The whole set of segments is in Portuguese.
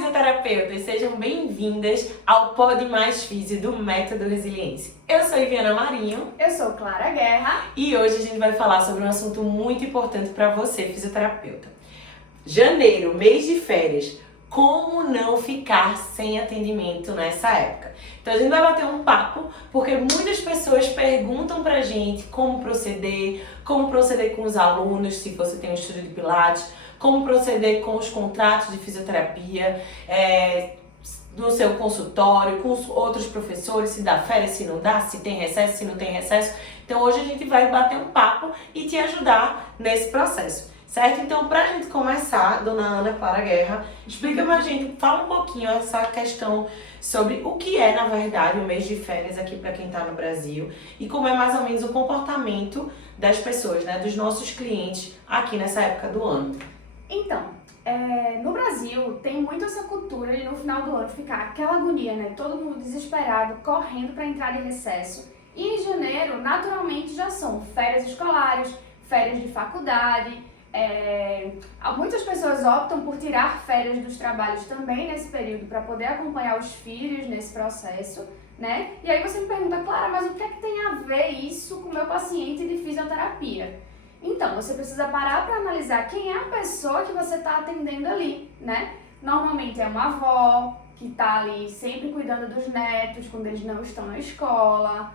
fisioterapeutas, sejam bem-vindas ao Pod Mais Físio do Método Resiliência. Eu sou Iviana Marinho. Eu sou Clara Guerra. E hoje a gente vai falar sobre um assunto muito importante para você, fisioterapeuta. Janeiro, mês de férias. Como não ficar sem atendimento nessa época? Então a gente vai bater um papo, porque muitas pessoas perguntam pra gente como proceder com os alunos, se você tem um estúdio de pilates, como proceder com os contratos de fisioterapia, no seu consultório, com os outros professores, se dá férias, se não dá, se tem recesso, se não tem recesso. Então hoje a gente vai bater um papo e te ajudar nesse processo. Certo? Então, pra gente começar, dona Ana Clara Guerra, explica pra gente, fala um pouquinho essa questão sobre o que é, na verdade, o mês de férias aqui pra quem tá no Brasil e como é mais ou menos o comportamento das pessoas, né, dos nossos clientes aqui nessa época do ano. Então, no Brasil tem muito essa cultura de no final do ano ficar aquela agonia, né? Todo mundo desesperado, correndo pra entrar de recesso. E em janeiro, naturalmente, já são férias escolares, férias de faculdade. Muitas pessoas optam por tirar férias dos trabalhos também nesse período para poder acompanhar os filhos nesse processo, né? E aí você me pergunta, Clara, mas o que é que tem a ver isso com o meu paciente de fisioterapia? Então, você precisa parar para analisar quem é a pessoa que você está atendendo ali, né? Normalmente é uma avó que está ali sempre cuidando dos netos quando eles não estão na escola.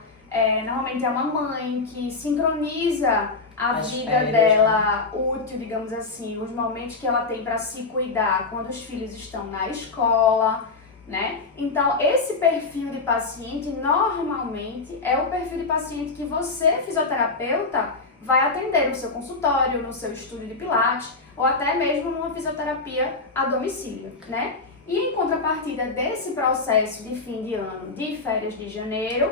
Normalmente é uma mãe que sincroniza a vida férias, dela útil, digamos assim, os momentos que ela tem para se cuidar quando os filhos estão na escola, né? Então, esse perfil de paciente normalmente é o perfil de paciente que você, fisioterapeuta, vai atender no seu consultório, no seu estúdio de pilates ou até mesmo numa fisioterapia a domicílio, né? E em contrapartida desse processo de fim de ano, de férias de janeiro,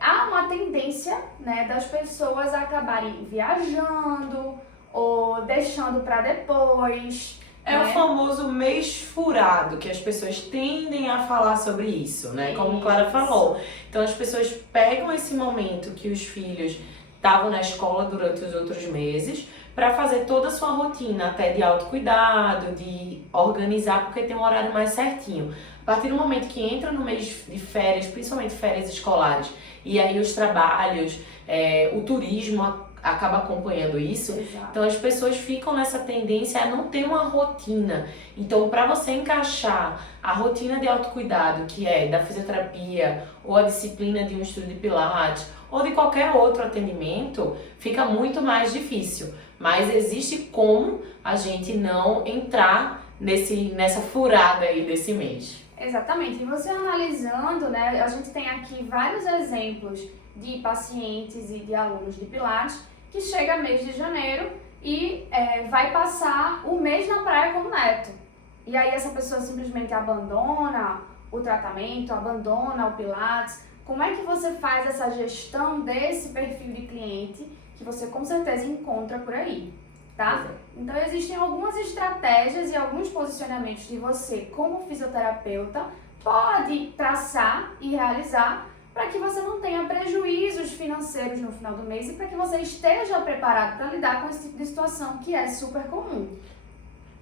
há uma tendência, né, das pessoas acabarem viajando ou deixando para depois. É o famoso mês furado, que as pessoas tendem a falar sobre isso, né? Como Clara falou. Então as pessoas pegam esse momento que os filhos estavam na escola durante os outros meses para fazer toda a sua rotina, até de autocuidado, de organizar, porque tem um horário mais certinho. A partir do momento que entra no mês de férias, principalmente férias escolares, e aí os trabalhos, o turismo acaba acompanhando isso. Exato. Então as pessoas ficam nessa tendência a não ter uma rotina. Então, para você encaixar a rotina de autocuidado, que é da fisioterapia, ou a disciplina de um estúdio de pilates, ou de qualquer outro atendimento, fica muito mais difícil. Mas existe como a gente não entrar nessa furada aí desse mês. Exatamente. E você analisando, né, a gente tem aqui vários exemplos de pacientes e de alunos de pilates que chega mês de janeiro e vai passar o mês na praia como neto. E aí essa pessoa simplesmente abandona o tratamento, abandona o pilates. Como é que você faz essa gestão desse perfil de cliente que você com certeza encontra por aí, tá? Então existem algumas estratégias e alguns posicionamentos de você como fisioterapeuta pode traçar e realizar para que você não tenha prejuízos financeiros no final do mês e para que você esteja preparado para lidar com esse tipo de situação que é super comum.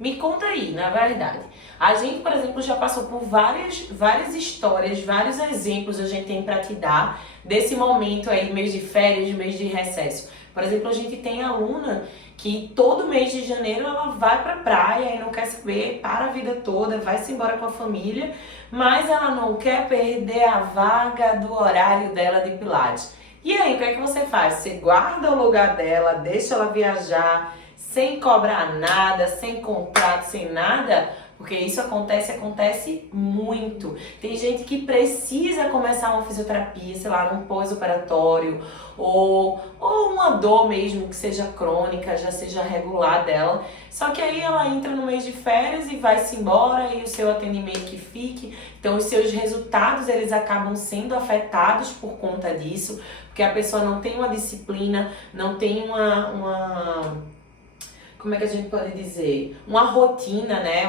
Me conta aí, na verdade. A gente, por exemplo, já passou por várias histórias, vários exemplos a gente tem para te dar desse momento aí, mês de férias, mês de recesso. Por exemplo, a gente tem aluna que todo mês de janeiro ela vai pra praia e não quer saber, para a vida toda, vai-se embora com a família, mas ela não quer perder a vaga do horário dela de pilates. E aí, o que é que você faz? Você guarda o lugar dela, deixa ela viajar, sem cobrar nada, sem contrato, sem nada, porque isso acontece muito. Tem gente que precisa começar uma fisioterapia, sei lá, num pós-operatório, ou uma dor mesmo que seja crônica, já seja regular dela. Só que aí ela entra no mês de férias e vai-se embora e o seu atendimento que fique. Então os seus resultados eles acabam sendo afetados por conta disso, porque a pessoa não tem uma disciplina, não tem como é que a gente pode dizer? Uma rotina, né?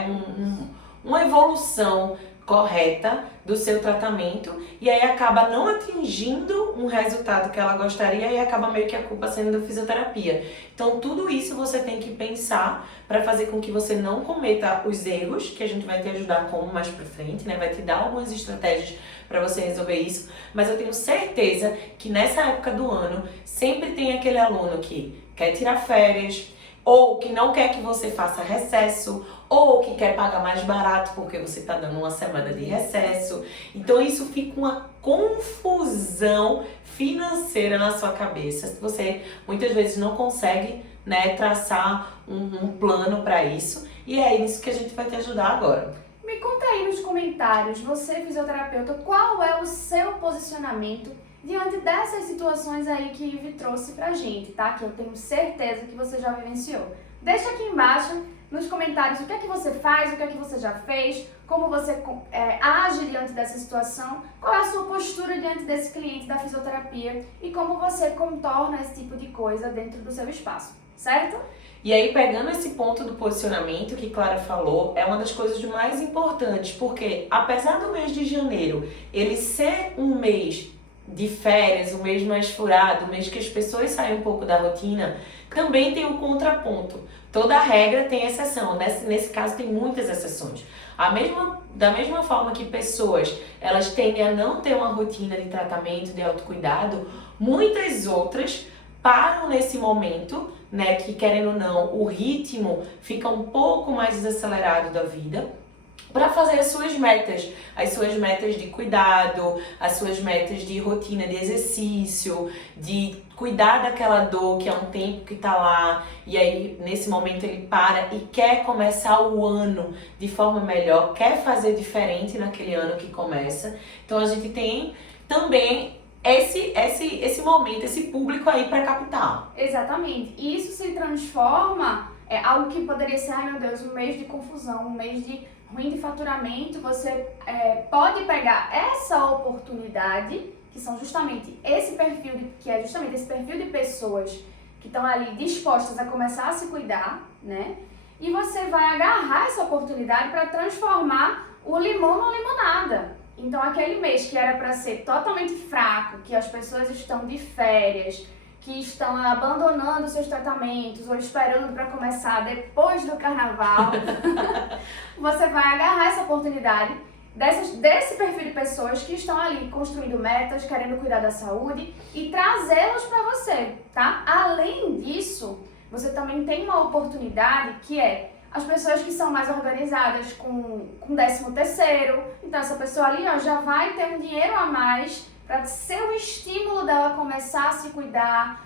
Uma evolução correta do seu tratamento e aí acaba não atingindo um resultado que ela gostaria e acaba meio que a culpa sendo da fisioterapia. Então tudo isso você tem que pensar para fazer com que você não cometa os erros, que a gente vai te ajudar como mais pra frente, né? Vai te dar algumas estratégias para você resolver isso, mas eu tenho certeza que nessa época do ano sempre tem aquele aluno que quer tirar férias, ou que não quer que você faça recesso, ou que quer pagar mais barato porque você está dando uma semana de recesso. Então isso fica uma confusão financeira na sua cabeça. Você muitas vezes não consegue, né, traçar um plano para isso. E é isso que a gente vai te ajudar agora. Me conta aí nos comentários, você fisioterapeuta, qual é o seu posicionamento diante dessas situações aí que Ivy trouxe pra gente, tá? Que eu tenho certeza que você já vivenciou. Deixa aqui embaixo nos comentários o que é que você faz, o que é que você já fez, como você age diante dessa situação, qual é a sua postura diante desse cliente da fisioterapia e como você contorna esse tipo de coisa dentro do seu espaço, certo? E aí, pegando esse ponto do posicionamento que Clara falou, é uma das coisas mais importantes, porque apesar do mês de janeiro ele ser um mês de férias, um mês mais furado, um mês que as pessoas saem um pouco da rotina, também tem um contraponto. Toda regra tem exceção, nesse caso tem muitas exceções. Da mesma forma que pessoas elas tendem a não ter uma rotina de tratamento, de autocuidado, muitas outras param nesse momento, né, que querendo ou não, o ritmo fica um pouco mais desacelerado da vida, para fazer as suas metas de cuidado, as suas metas de rotina de exercício, de cuidar daquela dor que é um tempo que tá lá, e aí nesse momento ele para e quer começar o ano de forma melhor, quer fazer diferente naquele ano que começa. Então a gente tem também esse momento, esse público aí para captar. Exatamente. E isso se transforma algo que poderia ser, ai meu Deus, um mês de confusão, um mês de ruim de faturamento. Você pode pegar essa oportunidade, que são justamente esse perfil, que é justamente esse perfil de pessoas que estão ali dispostas a começar a se cuidar, né? E você vai agarrar essa oportunidade para transformar o limão numa limonada. Então aquele mês que era para ser totalmente fraco, que as pessoas estão de férias, que estão abandonando seus tratamentos ou esperando para começar depois do carnaval, você vai agarrar essa oportunidade desse perfil de pessoas que estão ali construindo metas, querendo cuidar da saúde e trazê-los para você, tá? Além disso, você também tem uma oportunidade que é as pessoas que são mais organizadas com 13º, então essa pessoa ali já vai ter um dinheiro a mais para ser o estímulo dela começar a se cuidar,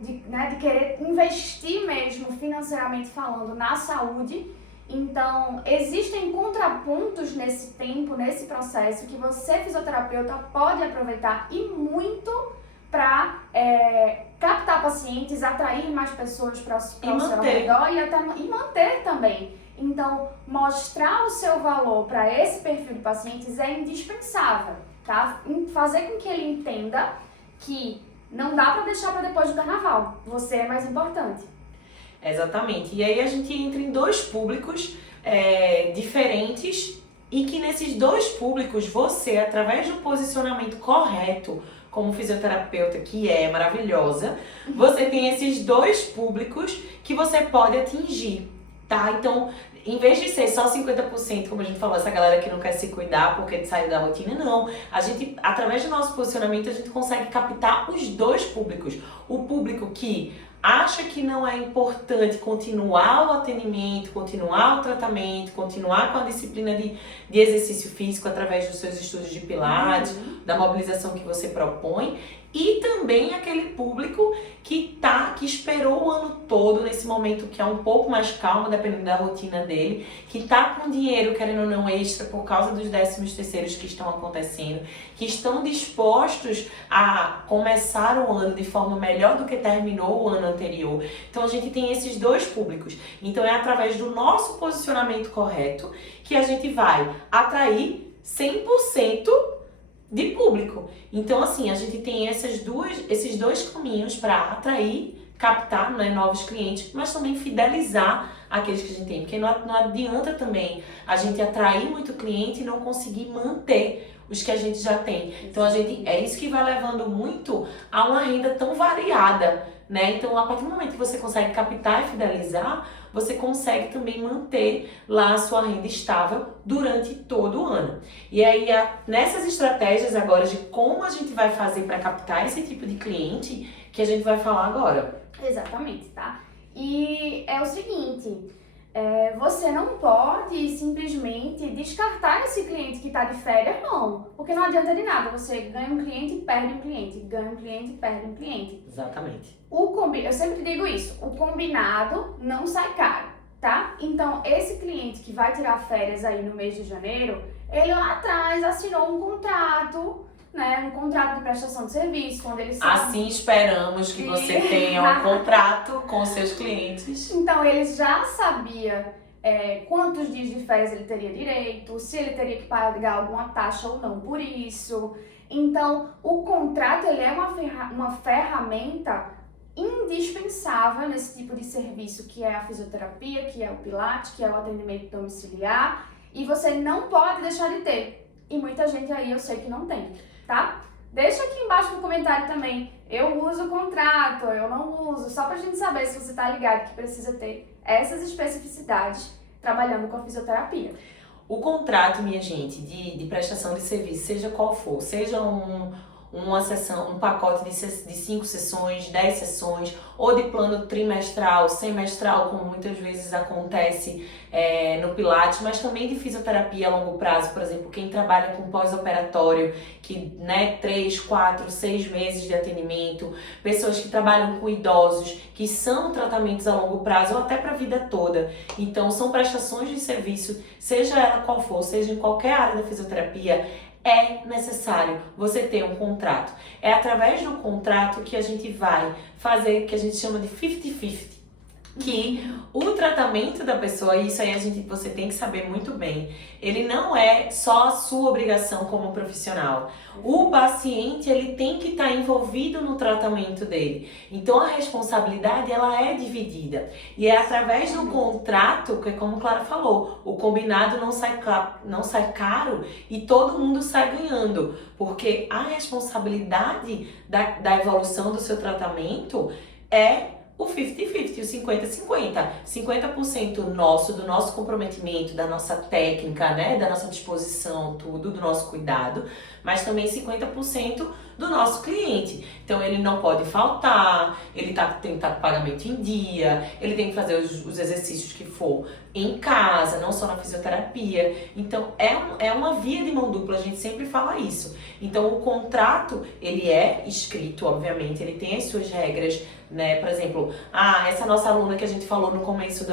de querer investir mesmo financeiramente falando na saúde. Então, existem contrapontos nesse tempo, nesse processo, que você, fisioterapeuta, pode aproveitar e muito para captar pacientes, atrair mais pessoas para o seu redor e manter também. Então, mostrar o seu valor para esse perfil de pacientes é indispensável, tá? Fazer com que ele entenda que não dá para deixar para depois do carnaval. Você é mais importante. Exatamente. E aí a gente entra em dois públicos diferentes e que nesses dois públicos você, através do posicionamento correto como fisioterapeuta, que é maravilhosa, você tem esses dois públicos que você pode atingir, tá? Então, em vez de ser só 50%, como a gente falou, essa galera que não quer se cuidar porque saiu da rotina, não. A gente, através do nosso posicionamento, a gente consegue captar os dois públicos. O público que acha que não é importante continuar o atendimento, continuar o tratamento, continuar com a disciplina de exercício físico através dos seus estudos de pilates, da mobilização que você propõe, e também aquele público que esperou o ano todo nesse momento que é um pouco mais calmo, dependendo da rotina dele, que tá com dinheiro, querendo ou não, extra por causa dos 13º que estão acontecendo, que estão dispostos a começar o ano de forma melhor do que terminou o ano anterior. Então a gente tem esses dois públicos. Então é através do nosso posicionamento correto que a gente vai atrair 100% de público. Então, assim, a gente tem esses dois caminhos para atrair, captar, né, novos clientes, mas também fidelizar aqueles que a gente tem. Porque não adianta também a gente atrair muito cliente e não conseguir manter os que a gente já tem. Então é isso que vai levando muito a uma renda tão variada, né? Então a partir do momento que você consegue captar e fidelizar, você consegue também manter lá a sua renda estável durante todo o ano. E aí nessas estratégias agora de como a gente vai fazer para captar esse tipo de cliente que a gente vai falar agora. Exatamente, tá? E é o seguinte, você não pode simplesmente descartar esse cliente que está de férias, não. Porque não adianta de nada, você ganha um cliente e perde um cliente, ganha um cliente e perde um cliente. Exatamente. Eu sempre digo isso, o combinado não sai caro, tá? Então, esse cliente que vai tirar férias aí no mês de janeiro, ele lá atrás assinou um contrato, né? Um contrato de prestação de serviço, onde ele sabe... Assim esperamos que você tenha um contrato com seus clientes. Então, ele já sabia quantos dias de férias ele teria direito, se ele teria que pagar alguma taxa ou não por isso. Então, o contrato ele é uma ferramenta indispensável nesse tipo de serviço, que é a fisioterapia, que é o pilates, que é o atendimento domiciliar, e você não pode deixar de ter. E muita gente aí eu sei que não tem, tá? Deixa aqui embaixo no comentário também, eu uso o contrato, eu não uso, só pra gente saber se você tá ligado que precisa ter essas especificidades trabalhando com a fisioterapia. O contrato, minha gente, de prestação de serviço, seja qual for, seja uma sessão, um pacote de 5 sessões, 10 sessões, ou de plano trimestral, semestral, como muitas vezes acontece no Pilates, mas também de fisioterapia a longo prazo, por exemplo, quem trabalha com pós-operatório, que 3, 4, 6 meses de atendimento, pessoas que trabalham com idosos, que são tratamentos a longo prazo ou até para a vida toda. Então, são prestações de serviço, seja ela qual for, seja em qualquer área da fisioterapia, é necessário você ter um contrato. É através do contrato que a gente vai fazer, que a gente chama de 50-50, que o tratamento da pessoa, isso aí você tem que saber muito bem, ele não é só a sua obrigação como profissional. O paciente, ele tem que estar envolvido no tratamento dele. Então a responsabilidade, ela é dividida. E é através do contrato, que como Clara falou, o combinado não sai caro e todo mundo sai ganhando. Porque a responsabilidade da evolução do seu tratamento é o 50-50, o 50-50. 50% nosso, do nosso comprometimento, da nossa técnica, né, da nossa disposição, tudo, do nosso cuidado, mas também 50% do nosso cliente. Então ele não pode faltar, ele tem que estar com pagamento em dia, ele tem que fazer os exercícios que for em casa, não só na fisioterapia. Então é uma via de mão dupla, a gente sempre fala isso. Então o contrato, ele é escrito, obviamente, ele tem as suas regras, né? Por exemplo, essa nossa aluna que a gente falou no começo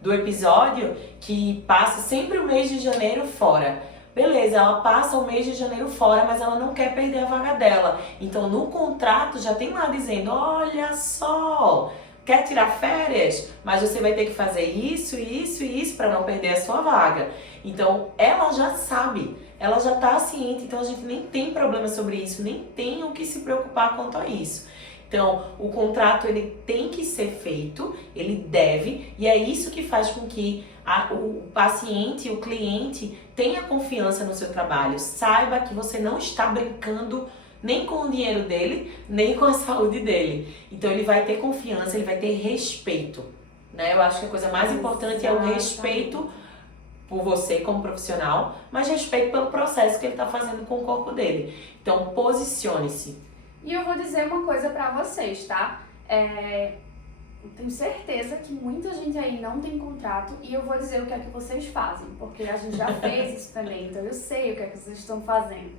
do episódio, que passa sempre o mês de janeiro fora. Beleza, ela passa o mês de janeiro fora, mas ela não quer perder a vaga dela. Então, no contrato já tem lá dizendo, olha só, quer tirar férias? Mas você vai ter que fazer isso, isso e isso para não perder a sua vaga. Então, ela já sabe, ela já está ciente, então a gente nem tem problema sobre isso, nem tem o que se preocupar quanto a isso. Então, o contrato ele tem que ser feito, ele deve, e é isso que faz com que o paciente, o cliente tenha confiança no seu trabalho, saiba que você não está brincando nem com o dinheiro dele, nem com a saúde dele. Então, ele vai ter confiança, ele vai ter respeito, né? Eu acho que a coisa mais importante é o respeito por você como profissional, mas respeito pelo processo que ele está fazendo com o corpo dele. Então, posicione-se. E eu vou dizer uma coisa pra vocês, tá? Eu tenho certeza que muita gente aí não tem contrato e eu vou dizer o que é que vocês fazem, porque a gente já fez isso também, então eu sei o que é que vocês estão fazendo.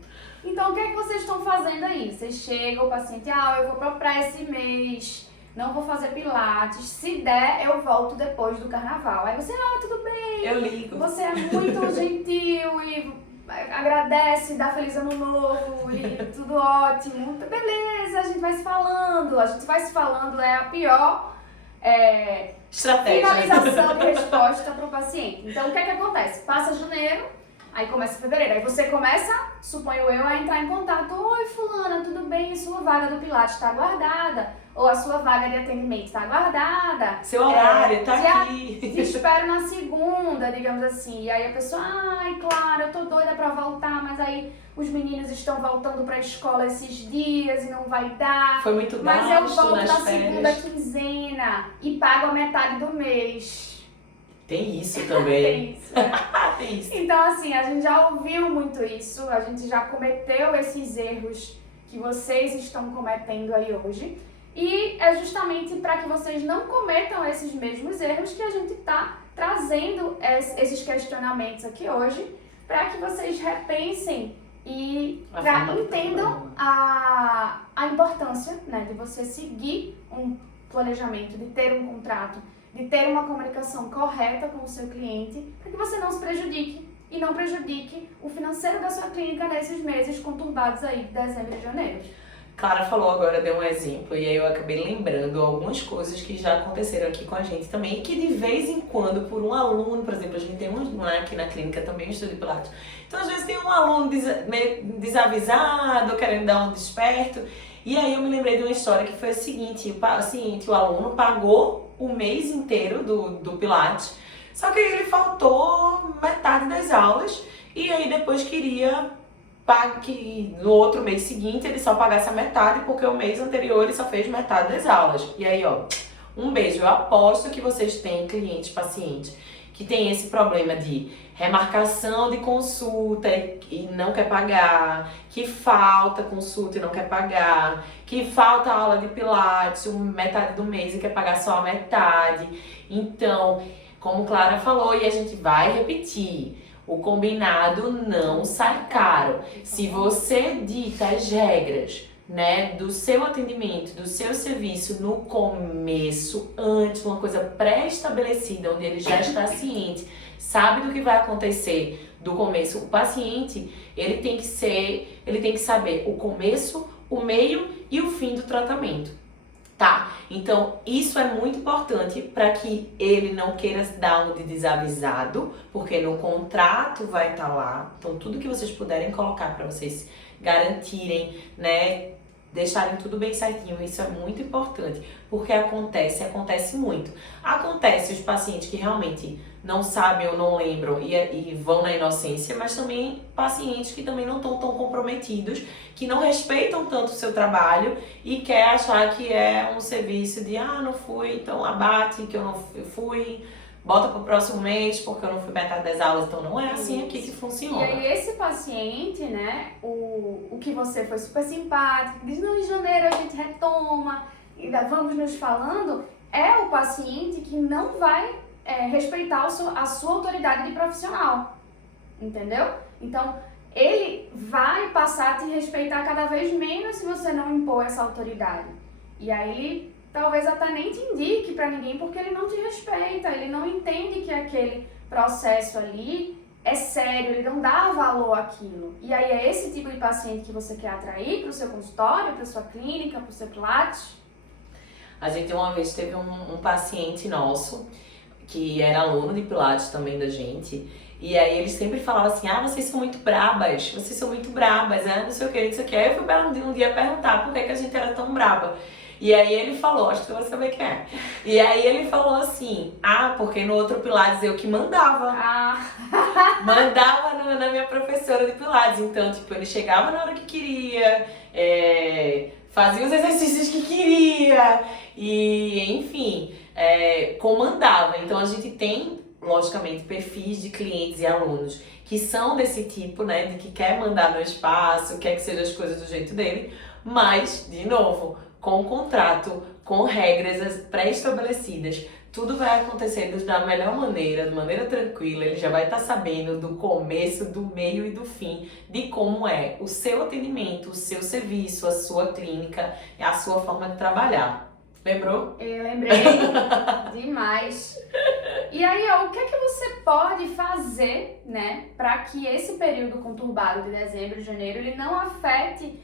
Então, o que é que vocês estão fazendo aí? Vocês chegam, o paciente, eu vou pra praia esse mês, não vou fazer pilates, se der, eu volto depois do carnaval. Aí você, tudo bem. Eu ligo. Você é muito gentil e agradece, dá feliz ano novo e tudo ótimo. Beleza, a gente vai se falando, é a pior estratégia. Finalização de resposta para o paciente. Então, o que é que acontece? Passa janeiro, aí começa fevereiro. Aí você começa, suponho eu, a entrar em contato. Oi, fulana, tudo bem? Sua vaga do Pilates está guardada. ou a sua vaga de atendimento está guardada. Seu horário tá aqui. Te espero na segunda, digamos assim. E aí a pessoa, ai, claro, eu tô doida pra voltar, mas aí os meninos estão voltando pra escola esses dias e não vai dar. Foi muito Mas gasto eu volto nas na férias. segunda quinzena e pago a metade do mês. Tem isso também. Tem isso, né? Tem isso. Então, assim, a gente já ouviu muito isso, a gente já cometeu esses erros que vocês estão cometendo aí hoje. E é justamente para que vocês não cometam esses mesmos erros que a gente está trazendo esses questionamentos aqui hoje, para que vocês repensem e entendam a importância, né, de você seguir um planejamento, de ter um contrato, de ter uma comunicação correta com o seu cliente, para que você não se prejudique e não prejudique o financeiro da sua clínica nesses meses conturbados aí de dezembro e janeiro. Clara falou agora, deu um exemplo, e aí eu acabei lembrando algumas coisas que já aconteceram aqui com a gente também, e que de vez em quando, por um aluno, por exemplo, a gente tem aqui na clínica também um estúdio de Pilates, então às vezes tem um aluno meio desavisado, querendo dar um desperto, e aí eu me lembrei de uma história que foi a seguinte, o aluno pagou o mês inteiro do Pilates, só que aí ele faltou metade das aulas, e aí depois queria que no outro mês seguinte ele só pagasse a metade, porque o mês anterior ele só fez metade das aulas. E aí, ó, um beijo. Eu aposto que vocês têm clientes, pacientes, que tem esse problema de remarcação de consulta e não quer pagar, que falta consulta e não quer pagar, que falta aula de Pilates, metade do mês e quer pagar só a metade. Então, como Clara falou, e a gente vai repetir, o combinado não sai caro. Se você dita as regras, né, do seu atendimento, do seu serviço no começo, antes, uma coisa pré-estabelecida, onde ele já está ciente, sabe do que vai acontecer do começo, o paciente, ele tem que saber o começo, o meio e o fim do tratamento. Tá? Então, isso é muito importante para que ele não queira dar um de desavisado, porque no contrato vai estar lá. Então, tudo que vocês puderem colocar para vocês garantirem, né, deixarem tudo bem certinho, isso é muito importante, porque acontece muito. Acontece os pacientes que realmente não sabem ou não lembram e vão na inocência, mas também pacientes que também não estão tão comprometidos, que não respeitam tanto o seu trabalho e quer achar que é um serviço de não fui, então abate que eu não fui, bota pro próximo mês porque eu não fui metade das aulas, então não é assim aqui que funciona. E aí esse paciente, né, o que você foi super simpático, diz, não, em janeiro a gente retoma, ainda vamos nos falando, é o paciente que não vai respeitar a sua autoridade de profissional, entendeu? Então, ele vai passar a te respeitar cada vez menos se você não impor essa autoridade. E aí, talvez até nem te indique pra ninguém porque ele não te respeita, ele não entende que aquele processo ali é sério, ele não dá valor àquilo. E aí é esse tipo de paciente que você quer atrair pro seu consultório, pra sua clínica, pro seu Pilates? A gente uma vez teve um paciente nosso que era aluno de Pilates também da gente, e aí eles sempre falavam assim, vocês são muito brabas, não sei o que, não sei o que. Aí eu fui um dia perguntar por que a gente era tão braba. E aí ele falou, acho que você vai saber quem é. E aí ele falou assim, porque no outro Pilates eu que mandava. Mandava na minha professora de Pilates. Então, tipo, ele chegava na hora que queria, fazia os exercícios que queria, e enfim, comandava. Então a gente tem, logicamente, perfis de clientes e alunos que são desse tipo, né, de que quer mandar no espaço, quer que sejam as coisas do jeito dele, mas, de novo, com contrato, com regras pré-estabelecidas, tudo vai acontecer da melhor maneira, de maneira tranquila, ele já vai estar sabendo do começo, do meio e do fim, de como é o seu atendimento, o seu serviço, a sua clínica, a sua forma de trabalhar. Lembrou? Eu lembrei demais. E aí, o que é que você pode fazer, né, para que esse período conturbado de dezembro e janeiro, ele não afete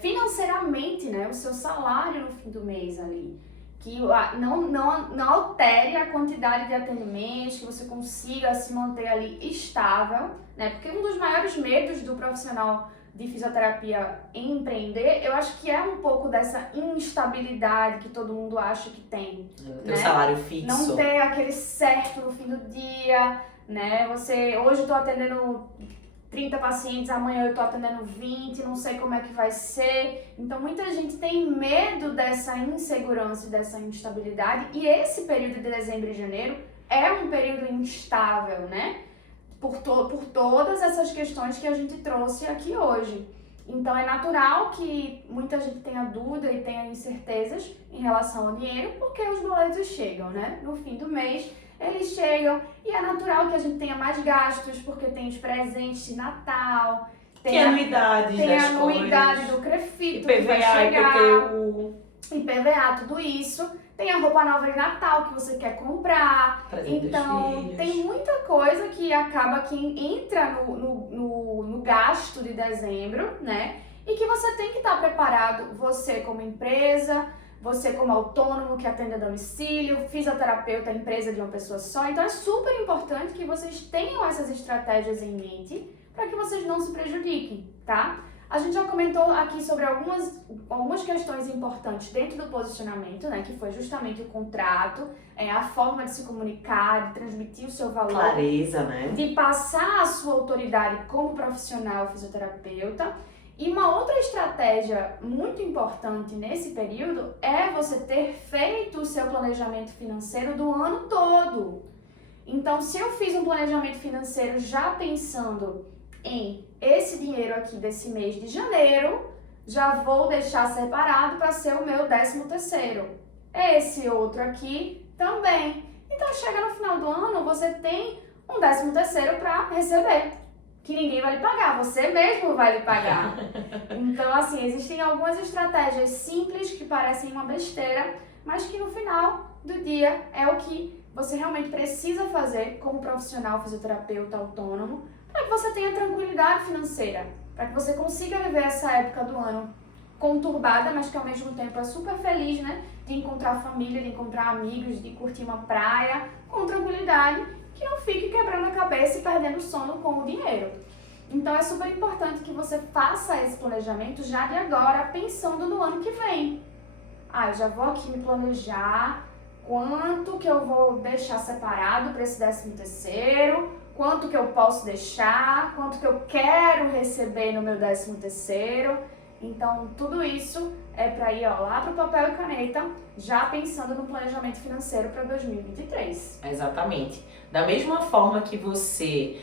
financeiramente, né, o seu salário no fim do mês ali? Que não altere a quantidade de atendimentos, que você consiga se manter ali estável, né? Porque um dos maiores medos do profissional de fisioterapia em empreender, eu acho que é um pouco dessa instabilidade que todo mundo acha que tem. Teu salário fixo. Não ter aquele certo no fim do dia, né? Hoje eu tô atendendo 30 pacientes, amanhã eu tô atendendo 20, não sei como é que vai ser. Então muita gente tem medo dessa insegurança e dessa instabilidade, e esse período de dezembro e janeiro é um período instável, né? Por todas essas questões que a gente trouxe aqui hoje. Então é natural que muita gente tenha dúvida e tenha incertezas em relação ao dinheiro, porque os boletos chegam, né? No fim do mês eles chegam, e é natural que a gente tenha mais gastos, porque tem os presentes de Natal, tem anuidades tem das a anuidade coisas, do Crefito, IPVA, que vai chegar, IPTU, IPVA, tudo isso. Tem a roupa nova de Natal que você quer comprar. presente Então, dos filhos. tem muita coisa que acaba que entra no gasto de dezembro, né? E que você tem que estar preparado, você como empresa, você como autônomo que atende a domicílio, fisioterapeuta, empresa de uma pessoa só. Então, é super importante que vocês tenham essas estratégias em mente para que vocês não se prejudiquem, tá? A gente já comentou aqui sobre algumas questões importantes dentro do posicionamento, né? Que foi justamente o contrato, a forma de se comunicar, de transmitir o seu valor. Clareza, né? De passar a sua autoridade como profissional fisioterapeuta. E uma outra estratégia muito importante nesse período é você ter feito o seu planejamento financeiro do ano todo. Então, se eu fiz um planejamento financeiro já pensando em esse dinheiro aqui desse mês de janeiro, já vou deixar separado para ser o meu 13º. Esse outro aqui também. Então chega no final do ano, você tem um 13º para receber, que ninguém vai lhe pagar, você mesmo vai lhe pagar. Então assim, existem algumas estratégias simples que parecem uma besteira, mas que no final do dia é o que você realmente precisa fazer como profissional fisioterapeuta autônomo, para que você tenha tranquilidade financeira, para que você consiga viver essa época do ano conturbada, mas que ao mesmo tempo é super feliz, né? De encontrar família, de encontrar amigos, de curtir uma praia com tranquilidade, que não fique quebrando a cabeça e perdendo sono com o dinheiro. Então é super importante que você faça esse planejamento já de agora, pensando no ano que vem. Eu já vou aqui me planejar quanto que eu vou deixar separado para esse 13º, quanto que eu posso deixar, quanto que eu quero receber no meu 13º. Então, tudo isso é para ir lá para o papel e caneta, já pensando no planejamento financeiro para 2023. Exatamente. Da mesma forma que você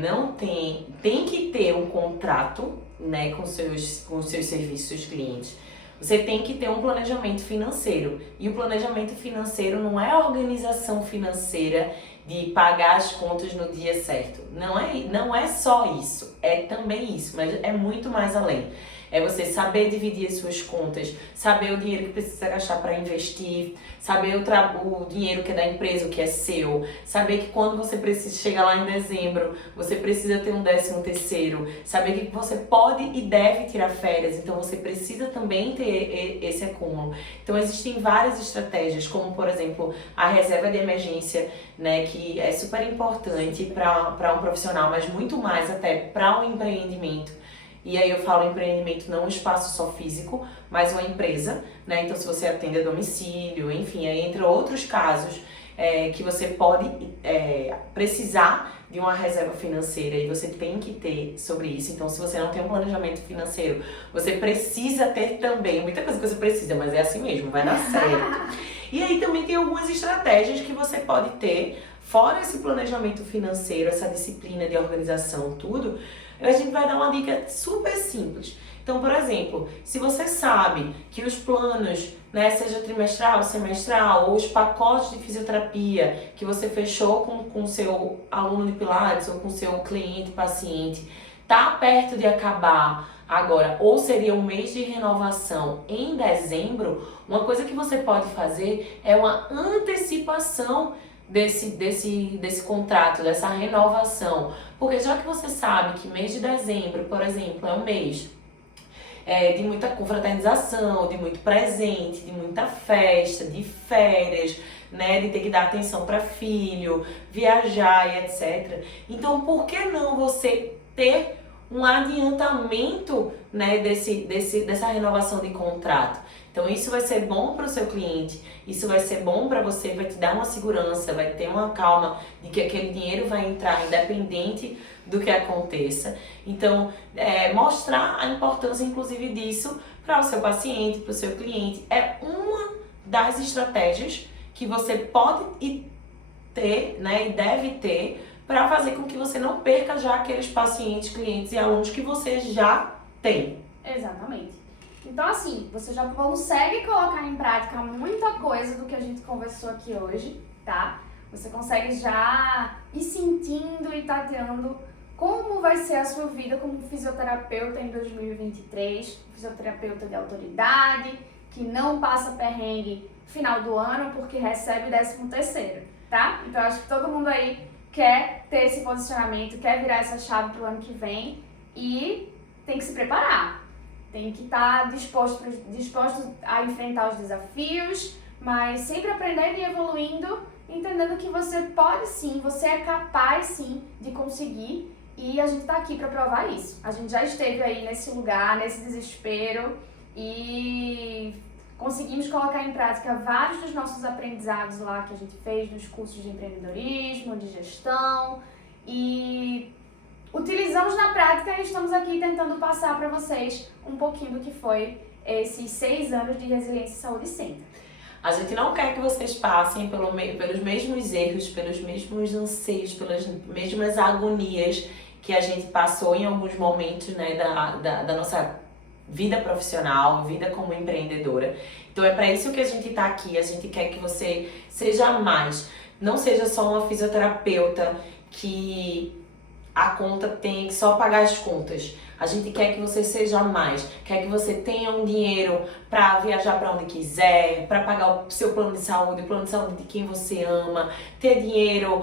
não tem que ter um contrato, né, com os seus serviços clientes, você tem que ter um planejamento financeiro. E o planejamento financeiro não é a organização financeira de pagar as contas no dia certo. Não é só isso, é também isso, mas é muito mais além. É você saber dividir as suas contas, saber o dinheiro que precisa gastar para investir, saber o dinheiro que é da empresa, o que é seu, saber que quando você precisa chegar lá em dezembro, você precisa ter um 13º, saber que você pode e deve tirar férias, então você precisa também ter esse acúmulo. Então existem várias estratégias, como por exemplo a reserva de emergência, né, que é super importante para um profissional, mas muito mais até para um empreendimento. E aí eu falo empreendimento não um espaço só físico, mas uma empresa, né? Então se você atende a domicílio, enfim, aí entre outros casos que você pode precisar de uma reserva financeira e você tem que ter sobre isso. Então se você não tem um planejamento financeiro, você precisa ter também, muita coisa que você precisa, mas é assim mesmo, vai dar certo. E aí também tem algumas estratégias que você pode ter, fora esse planejamento financeiro, essa disciplina de organização, tudo, a gente vai dar uma dica super simples. Então, por exemplo, se você sabe que os planos, né, seja trimestral, semestral, ou os pacotes de fisioterapia que você fechou com o seu aluno de Pilates ou com o seu cliente, paciente, tá perto de acabar agora, ou seria um mês de renovação em dezembro, uma coisa que você pode fazer é uma antecipação desse contrato, dessa renovação. Porque já que você sabe que mês de dezembro, por exemplo, é um mês de muita confraternização, de muito presente, de muita festa, de férias, né, de ter que dar atenção para filho, viajar e etc. Então, por que não você ter um adiantamento, né, dessa renovação de contrato. Então isso vai ser bom para o seu cliente, isso vai ser bom para você, vai te dar uma segurança, vai ter uma calma de que aquele dinheiro vai entrar independente do que aconteça. Então, mostrar a importância, inclusive, disso para o seu paciente, para o seu cliente, é uma das estratégias que você pode ter, né, e deve ter para fazer com que você não perca já aqueles pacientes, clientes e alunos que você já tem. Exatamente. Então, assim, você já consegue colocar em prática muita coisa do que a gente conversou aqui hoje, tá? Você consegue já ir sentindo e tateando como vai ser a sua vida como fisioterapeuta em 2023, fisioterapeuta de autoridade, que não passa perrengue final do ano porque recebe 13º, tá? Então, acho que todo mundo aí quer ter esse posicionamento, quer virar essa chave pro ano que vem e tem que se preparar. Tem que estar disposto a enfrentar os desafios, mas sempre aprendendo e evoluindo, entendendo que você pode sim, você é capaz sim de conseguir e a gente está aqui para provar isso. A gente já esteve aí nesse lugar, nesse desespero e conseguimos colocar em prática vários dos nossos aprendizados lá que a gente fez nos cursos de empreendedorismo, de gestão e utilizamos na prática e estamos aqui tentando passar para vocês um pouquinho do que foi esses 6 anos de Resiliência e Saúde Center. A gente não quer que vocês passem pelos mesmos erros, pelos mesmos anseios, pelas mesmas agonias que a gente passou em alguns momentos, né, da nossa vida profissional, vida como empreendedora. Então é para isso que a gente está aqui, a gente quer que você seja mais, não seja só uma fisioterapeuta que a conta tem que só pagar as contas. A gente quer que você seja mais, quer que você tenha um dinheiro para viajar para onde quiser, para pagar o seu plano de saúde, o plano de saúde de quem você ama, ter dinheiro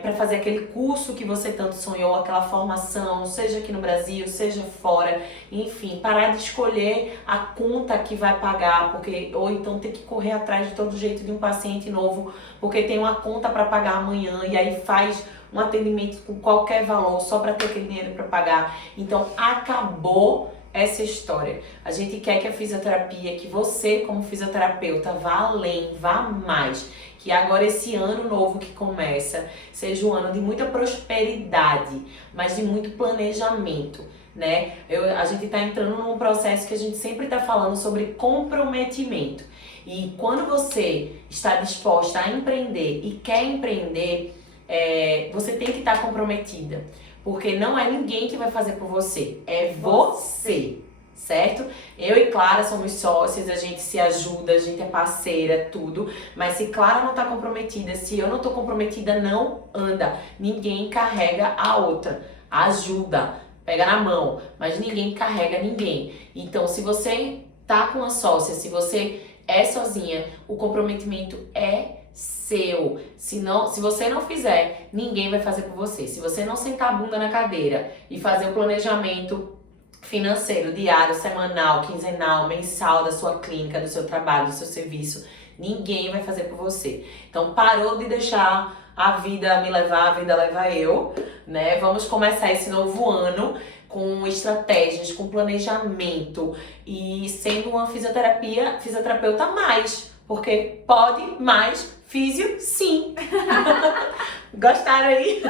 para fazer aquele curso que você tanto sonhou, aquela formação, seja aqui no Brasil, seja fora, enfim, parar de escolher a conta que vai pagar, ou então ter que correr atrás de todo jeito de um paciente novo, porque tem uma conta para pagar amanhã e aí faz um atendimento com qualquer valor só para ter aquele dinheiro para pagar. Então acabou essa história. A gente quer que a fisioterapia, que você como fisioterapeuta vá além, vá mais, que agora esse ano novo que começa seja um ano de muita prosperidade, mas de muito planejamento, né? A gente está entrando num processo que a gente sempre está falando sobre comprometimento. E quando você está disposta a empreender e quer empreender, você tem que estar comprometida, porque não é ninguém que vai fazer por você, é você, certo? Eu e Clara somos sócias, a gente se ajuda, a gente é parceira, tudo, mas se Clara não tá comprometida, se eu não tô comprometida, não anda, ninguém carrega a outra, ajuda, pega na mão, mas ninguém carrega ninguém. Então, se você tá com uma sócia, se você é sozinha, o comprometimento é seu. Se você não fizer, ninguém vai fazer por você. Se você não sentar a bunda na cadeira e fazer o planejamento financeiro, diário, semanal, quinzenal, mensal da sua clínica, do seu trabalho, do seu serviço, ninguém vai fazer por você. Então parou de deixar a vida me levar, a vida leva eu, né? Vamos começar esse novo ano com estratégias, com planejamento e sendo uma fisioterapeuta mais, porque pode mais. Físio, sim. Gostaram aí?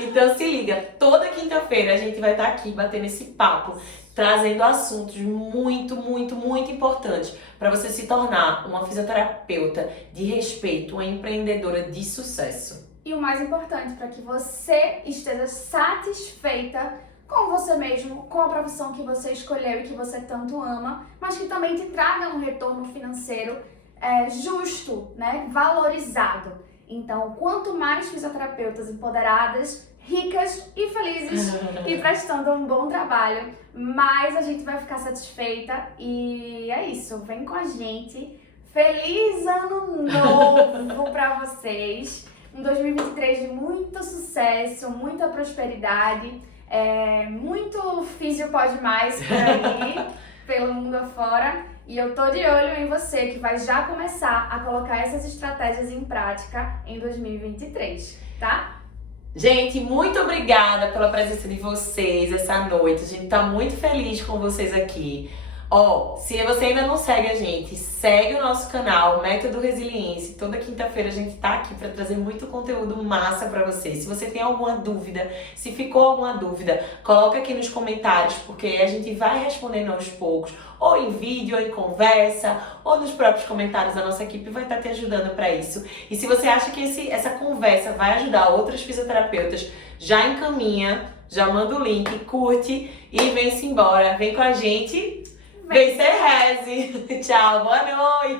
Então se liga, toda quinta-feira a gente vai estar aqui batendo esse papo, trazendo assuntos muito, muito, muito importantes para você se tornar uma fisioterapeuta de respeito, uma empreendedora de sucesso. E o mais importante, para que você esteja satisfeita com você mesmo, com a profissão que você escolheu e que você tanto ama, mas que também te traga um retorno financeiro justo, né? Valorizado. Então, quanto mais fisioterapeutas empoderadas, ricas e felizes e prestando um bom trabalho, mais a gente vai ficar satisfeita. E é isso, vem com a gente. Feliz ano novo para vocês. Um 2023 de muito sucesso, muita prosperidade, muito físio pode mais por aí, pelo mundo afora. E eu tô de olho em você, que vai já começar a colocar essas estratégias em prática em 2023, tá? Gente, muito obrigada pela presença de vocês essa noite. A gente tá muito feliz com vocês aqui. Ó, se você ainda não segue a gente, segue o nosso canal Método Resiliência. Toda quinta-feira a gente tá aqui para trazer muito conteúdo massa para você. Se você tem alguma dúvida, se ficou alguma dúvida, coloca aqui nos comentários, porque a gente vai respondendo aos poucos, ou em vídeo, ou em conversa, ou nos próprios comentários. A nossa equipe vai estar te ajudando para isso. E se você acha que essa conversa vai ajudar outras fisioterapeutas, já encaminha, já manda o link, curte e vem-se embora. Vem com a gente. Vem ser Reze. Tchau, boa noite.